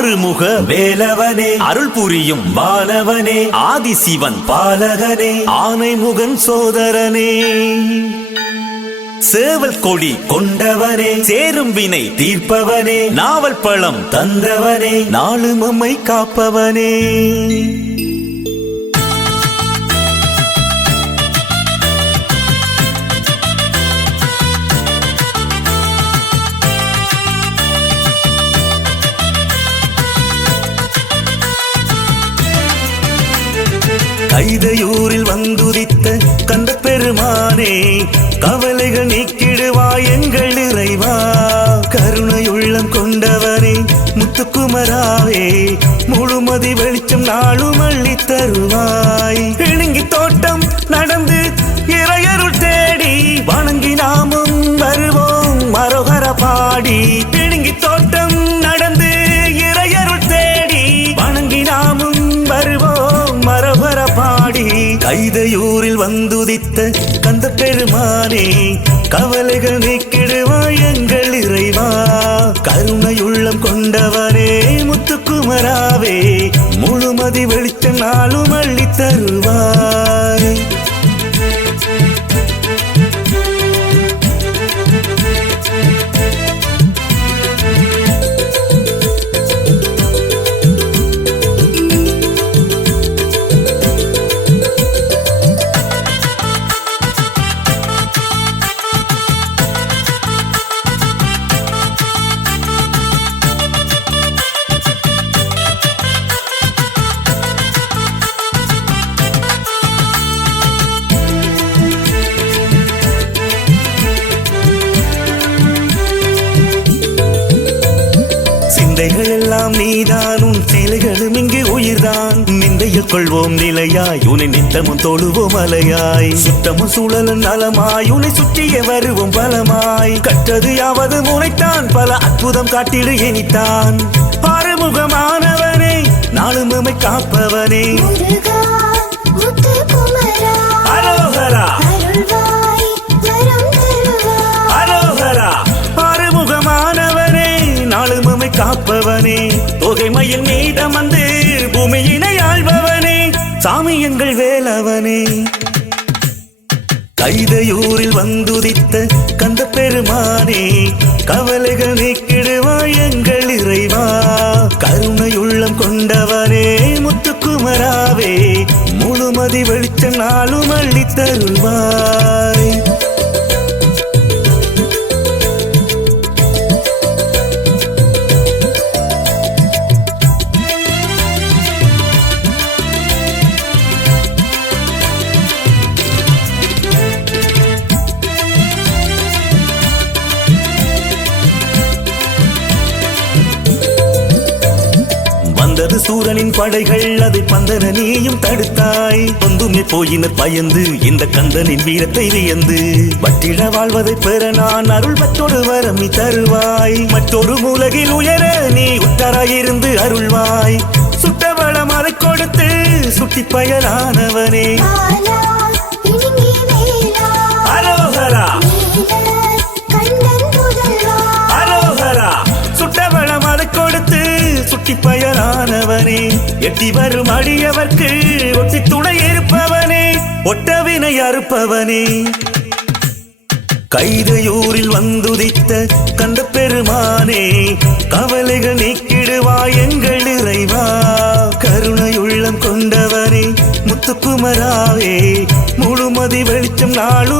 ஆறுமுக வேலவனே. அருள் புரியும் வானவனே. ஆதிசிவன் பாலகனே. ஆனைமுகன் சோதரனே. சேவல் கொடி கொண்டவனே. சேரும் வினை தீர்ப்பவனே. நாவல் பழம் தந்தவனே. நாலு மம்மை காப்பவனே. கைதையூரில் வந்துதித்த கந்த பெருமானே கவலைகள் நீக்கிடுவாய் எங்கள் இறைவா. கருணையுள்ளம் கொண்டவரே முத்துக்குமராவே முழுமதி வெளிச்சம் நாளும் அள்ளி தருவாய். இணங்கி தோட்டம் நடந்து இறையருள் தேடி வணங்கி நாமும் வருவோம் மரோகர பாடி. இணுங்கி தோட்டம் வந்துதித்த கந்த பெருமானே கவலைகள் நீக்கிடுவாய் எங்கள் இறைவா. கருணையுள்ளம் கொண்டவரே முத்துக்குமராவே முழுமதி வெளிச்சம் நாளும் அள்ளி தருவாய் சிந்தைகள் எல்லாம் நீதான் உன் செயல்களும் இங்கு உயிர்தான். நிந்தையில் கொள்வோம் நிலையாய் உன்னை நித்தமும் தொழுவோம் அலையாய். சுத்தமும் சூழலும் நலமாய் உன்னை சுற்றிய வருவோம் பலமாய். கற்றது யாவது முனைத்தான் பல அற்புதம் காட்டிடு இனித்தான். ஆறுமுகமானவனே நாளும் உம்மை காப்பவனே. தொகைமையில் மீதம் வந்து பூமியினை ஆழ்பவனே சாமி எங்கள் வேலவனே. கைதையூரில் வந்துதித்த கந்த பெருமானே கவலைகள் நீக்கிடுவாய் எங்கள் வந்தது சூரனின் படைகள் அதை பந்தன நீயும் தடுத்தாய். பொந்துமே போயினர் பயந்து இந்த கந்தனின் வீரத்தை வியந்து. வட்டிட வாழ்வதை பெற நான் அருள் மற்றொரு வரமி தருவாய். மற்றொரு உலகில் உயர நீ உத்தராயிருந்து அருள்வாய். சுட்டவளம் அதை கொடுத்து சுட்டி பயனானவனே எட்டி வரும் அடியவர்க்கு ஒட்டி துணை இருப்பவனே ஒட்டவினை அறுப்பவனே. கைதையூரில் வந்துதித்த கந்த பெருமானே கவலைகள் நீக்கிடுவாய் எங்கள் இறைவா. கருணையுள்ளம் கொண்டவரே முத்துக்குமராவே முழுமதி வெளிச்சம் நாளும்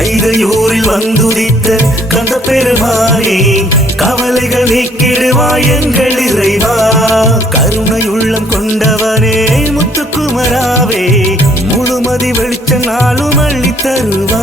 பாடி வந்துதித்த கந்த பெருமானே கவலைகள் நீக்கிடுவாய் எங்கள் இறைவா. கருணை உள்ளம் கொண்டவனே முத்துக்குமராவே முழுமதி வெளிச்ச நாளும் அள்ளி தருவா